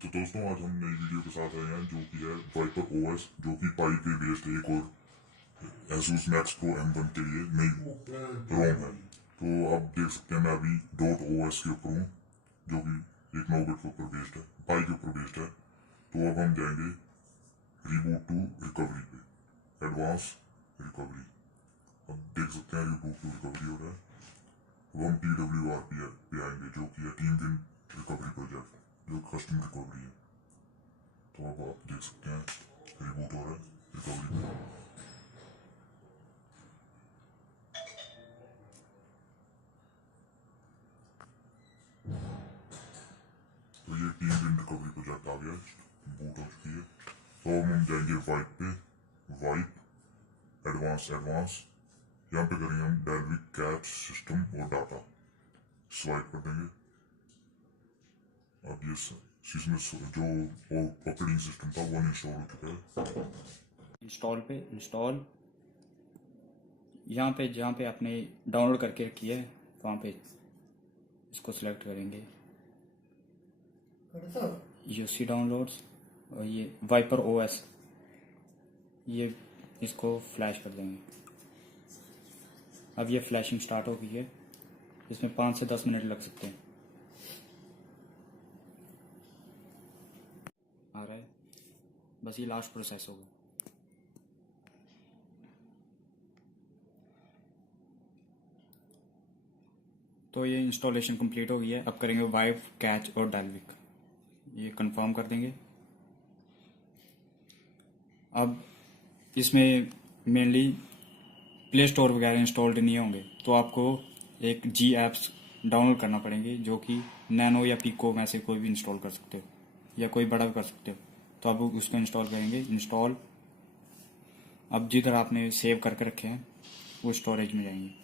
तो दोस्तों आज हम नई वीडियो के साथ आए हैं जो कि है वाइपर ओएस जो कि पाई पे बेस्ड एक और Asus Max Pro M1 के लिए नई रोम है। तो आप देख सकते हैं मैं अभी डॉट ओएस के ऊपर हूँ जो कि एक नोबेट के ऊपर बेस्ड है, पाई के ऊपर बेस्ड है। तो अब हम जाएंगे रिबूट टू रिकवरी पे, एडवांस रिकवरी। अब देख सकते हैं रिबूट टू रिकवरी हो रहा है। अब हम TWR पे आएंगे जो कि है टीम विन रिकवरी प्रोजेक्ट जो कस्टम रिकवरी है। तो अब आप देख सकते हैं रिबूट हो रहा है रिकवरी में। तो ये टीम विन रिकवरी प्रोजेक्ट आ गया है, बूट हो चुकी है। तो अब हम जाएंगे वाइप पे, वाइप एडवांस। यहाँ पे करेंगे हम डेल्विक कैच सिस्टम और डाटा स्वाइप कर देंगे। अब ये इसमें जो ऑपरेटिंग सिस्टम था वो इंस्टॉल हो चुका है। इंस्टॉल यहाँ पे जहाँ पे आपने डाउनलोड करके रखी है वहाँ पे इसको सिलेक्ट करेंगे, यूसी डाउनलोड्स, और ये वाइपर ओएस, ये इसको फ्लैश कर देंगे। अब ये फ्लैशिंग स्टार्ट हो गई है, इसमें 5 से 10 मिनट लग सकते हैं। आ रहा है, बस ये लास्ट प्रोसेस होगा। तो ये इंस्टॉलेशन कंप्लीट हो गई है। अब करेंगे वाइप कैच और डेल्विक, ये कंफर्म कर देंगे। अब इसमें मेनली प्ले स्टोर वगैरह इंस्टॉल्ड नहीं होंगे, तो आपको एक जी ऐप्स डाउनलोड करना पड़ेंगे जो कि नैनो या पिको में से कोई भी इंस्टॉल कर सकते हो या कोई बड़ा भी कर सकते हो। तो अब उसको इंस्टॉल करेंगे, इंस्टॉल। अब जिधर आपने सेव करके रखे हैं वो स्टोरेज में जाएंगे।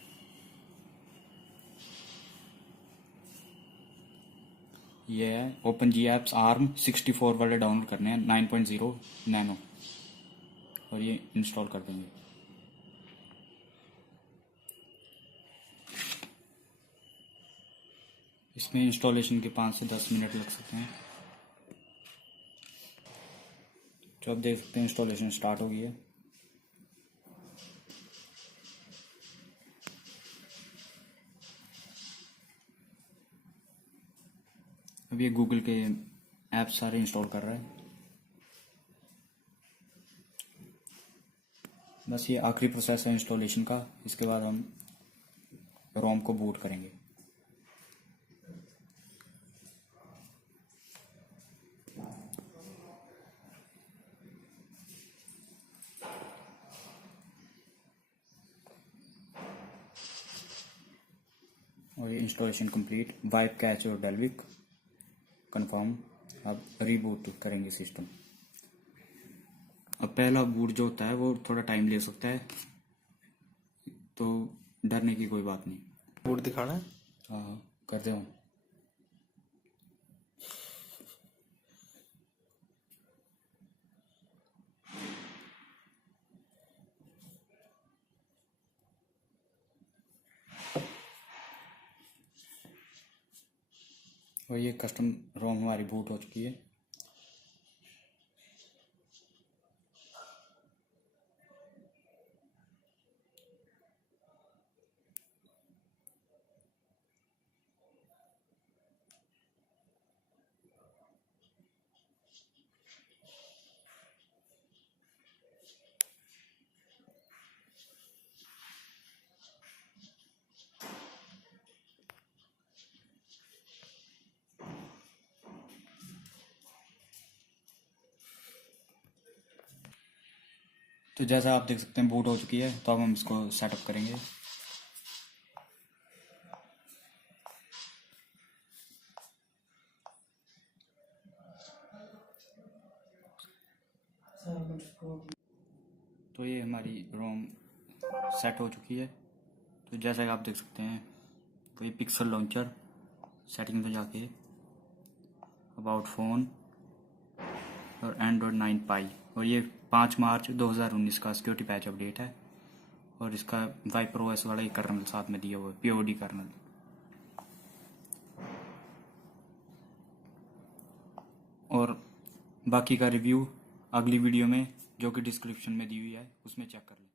ये है ओपन जी एप्स आर्म 64 वाले डाउनलोड करने हैं 9.0 नैनो, और ये इंस्टॉल कर देंगे। इसमें इंस्टॉलेशन के 5 से 10 मिनट लग सकते हैं। तो आप देख सकते हैं इंस्टॉलेशन स्टार्ट हो गई है। अब ये गूगल के ऐप सारे इंस्टॉल कर रहा है। बस ये आखिरी प्रोसेस है इंस्टॉलेशन का। इसके बाद हम रोम को बूट करेंगे। और ये इंस्टॉलेशन कंप्लीट, वाइप कैच और डेल्विक कंफर्म। अब रीबूट करेंगे सिस्टम। अब पहला बूट जो होता है वो थोड़ा टाइम ले सकता है, तो डरने की कोई बात नहीं। बूट दिखाना है। हाँ, करते हो। और ये कस्टम रोम हमारी बूट हो चुकी है। तो जैसा आप देख सकते हैं बूट हो चुकी है। तो अब हम इसको सेटअप करेंगे। तो ये हमारी रोम सेट हो चुकी है। तो जैसा कि आप देख सकते हैं, तो ये पिक्सल लॉन्चर, सेटिंग में जाके अबाउट फ़ोन और एंड्रॉयड 9 पाई, और ये 5 मार्च 2019 का सिक्योरिटी पैच अपडेट है। और इसका वाइपर ओएस वाला ही कर्नल साथ में दिया हुआ है, POD कर्नल। और बाकी का रिव्यू अगली वीडियो में, जो कि डिस्क्रिप्शन में दी हुई है, उसमें चेक कर लें।